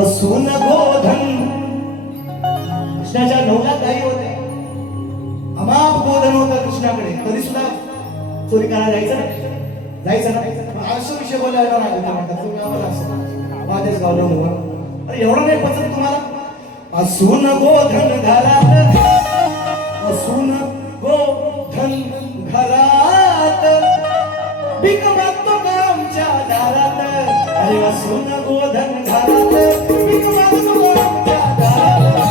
असून गोधन कृष्णाच्या 9 लाख गायी होत्या. अमाप गोधन होतं कृष्णाकडे. तरी सुद्धा चोरी करायला जायचं ना. असं विषय बोलायला म्हणतात तुम्ही आम्हाला असं वादेच गावलं. अरे एवढं नाही पचत तुम्हाला. असून गोधन घरात, असून गोधन घरात, भीक मागतो का आमच्या दारात. अरे असून गोधन घरात, भीक मागतो का आमच्या दारात.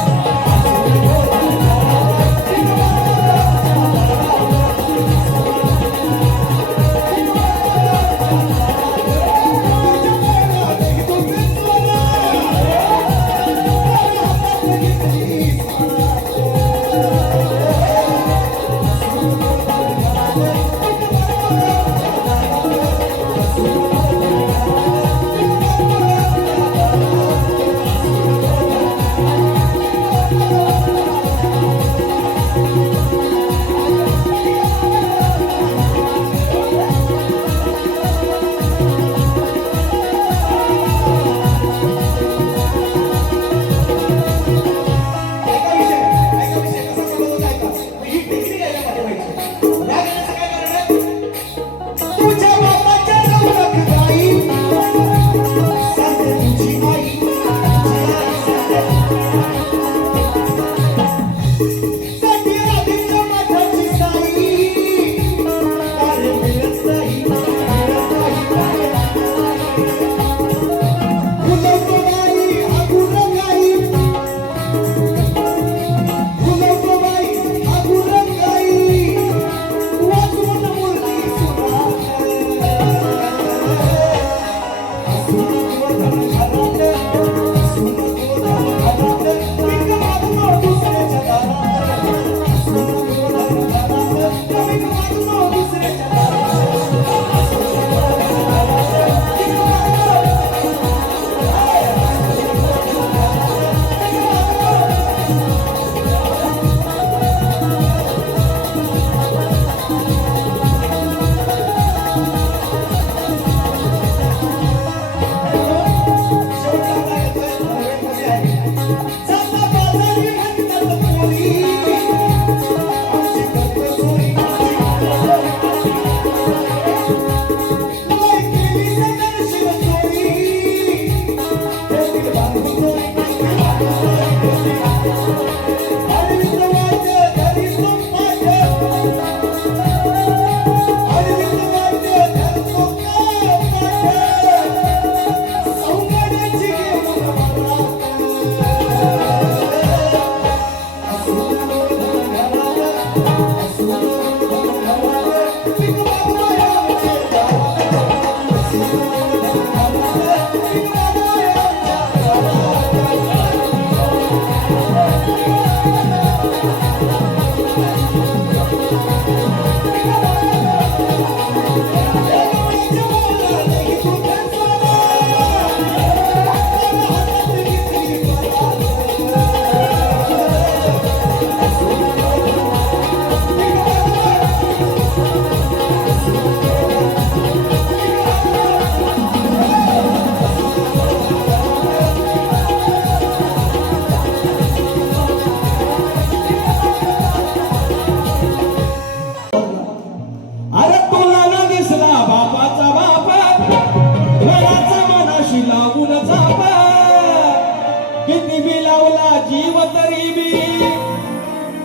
जीव तरी बी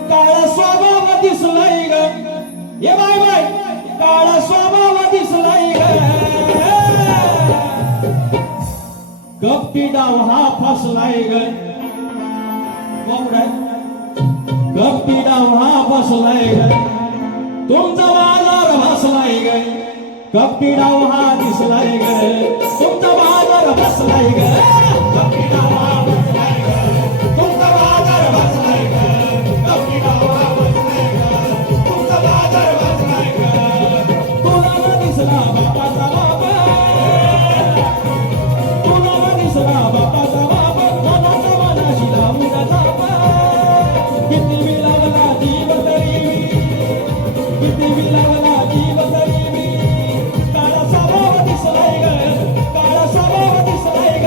काळा स्वभाव दिसलाय ग. ये बाय बाय काळा स्वभाव दिसलाय ग. गप्पी डाव हा फसलाय ग. गप्पी डाव हा फसलाय ग. तुमचा बाजार फसलाय ग. गप्पी डाव हा दिसलाय ग. तुमचा बाजार फसलाय ग. गप्पी डाव हा फसलाय ग. तुमचा बाजार फसलाय ग. गप्पी डाव हा फसलाय ग. तुमचा बाजार फसलाय ग. तुला न दिसला बापाचा बाप. तुला न दिसला बापाचा बाप. मनाचा मनाशी लावून जाप. किती विलावला जीव तरी किती विलावला जीव तरी काळा स्वभाव दिसलाय ग. काळा स्वभाव दिसलाय ग.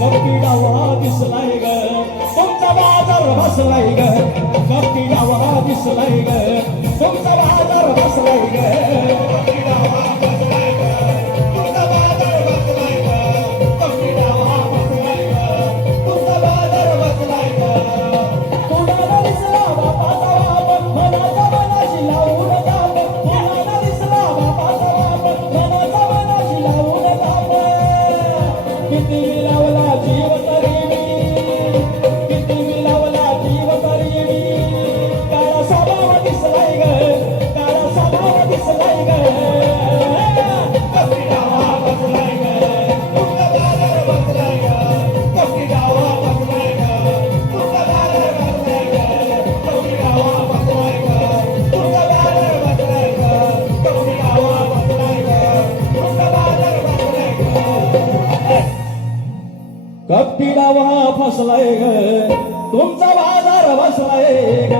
कपटी डावा दिसलाय ग तुमचा बाजार बसलाय ग कपटी डावा दिसलाय ग तुमचा बाजार बसलाय ग कपटी डावा बसलाय ग तुमचा बाजार बसलाय ग कपटी डावा बसलाय ग तुमचा बाजार बसलाय ग कोणाला दिसला बापाचा बाप मनाचा मनाशी लावून ताप कोणाला दिसला बापाचा बाप मनाचा मनाशी लावून ताप किती मिळवला जीव तरी मी किती मिळवला जीव तरी मी काळा स्वभाव दिसलाय ग काळा स्वभाव दिसलाय ग कपटी डावा बसलाय ग तुमचा बाजार बसलाय ग कपटी डावा बसलाय ग तुमचा बाजार बसलाय ग कपटी डावा बसलाय ग तुमचा बाजार बसलाय ग कपटी डावा बसलाय ग तुमचा बाजार बसलाय ग कपटी डावा फसलाय ग तुमचा बाजार बसलाय ग